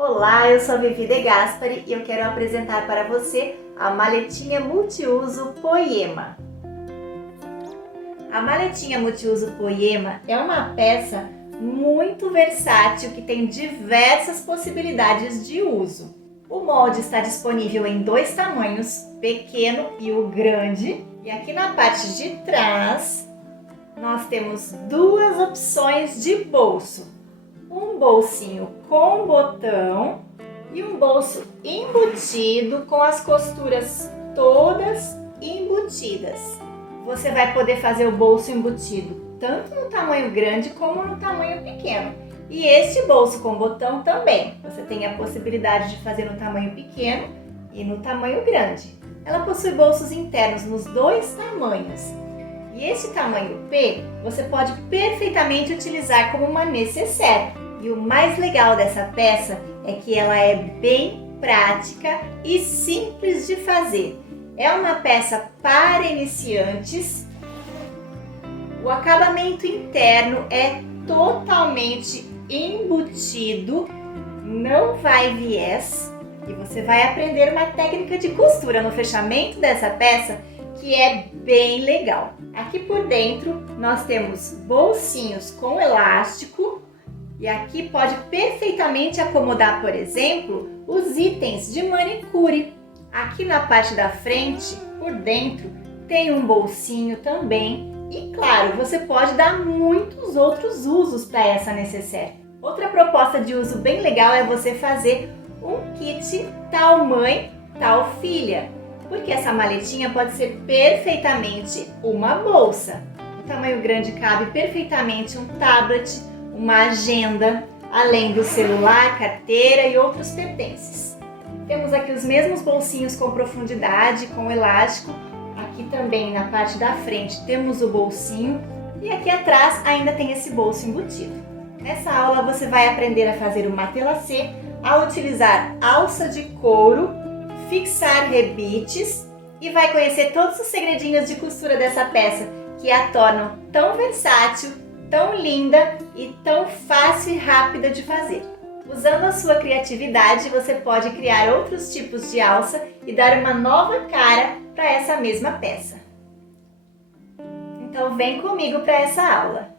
Olá, eu sou a Vivi De Gaspari e eu quero apresentar para você a maletinha multiuso Poema. A maletinha multiuso Poema é uma peça muito versátil que tem diversas possibilidades de uso. O molde está disponível em dois tamanhos, pequeno e o grande. E aqui na parte de trás nós temos duas opções de bolso. Um bolsinho com botão e um bolso embutido com as costuras todas embutidas. Você vai poder fazer o bolso embutido tanto no tamanho grande como no tamanho pequeno. E este bolso com botão também, você tem a possibilidade de fazer no tamanho pequeno e no tamanho grande. Ela possui bolsos internos nos dois tamanhos. E esse tamanho P você pode perfeitamente utilizar como uma nécessaire. E o mais legal dessa peça é que ela é bem prática e simples de fazer. É uma peça para iniciantes. O acabamento interno é totalmente embutido, não vai viés. E você vai aprender uma técnica de costura no fechamento dessa peça que é bem legal. Aqui por dentro nós temos bolsinhos com elástico e aqui pode perfeitamente acomodar, por exemplo, os itens de manicure. Aqui na parte da frente, por dentro, tem um bolsinho também e claro, você pode dar muitos outros usos para essa nécessaire. Outra proposta de uso bem legal é você fazer um kit tal mãe, tal filha. Porque essa maletinha pode ser perfeitamente uma bolsa. No tamanho grande cabe perfeitamente um tablet, uma agenda, além do celular, carteira e outros pertences. Temos aqui os mesmos bolsinhos com profundidade, com elástico. Aqui também na parte da frente temos o bolsinho e aqui atrás ainda tem esse bolso embutido. Nessa aula você vai aprender a fazer o matelassé, a utilizar alça de couro, fixar rebites e vai conhecer todos os segredinhos de costura dessa peça que a tornam tão versátil, tão linda e tão fácil e rápida de fazer. Usando a sua criatividade, você pode criar outros tipos de alça e dar uma nova cara para essa mesma peça. Então vem comigo para essa aula!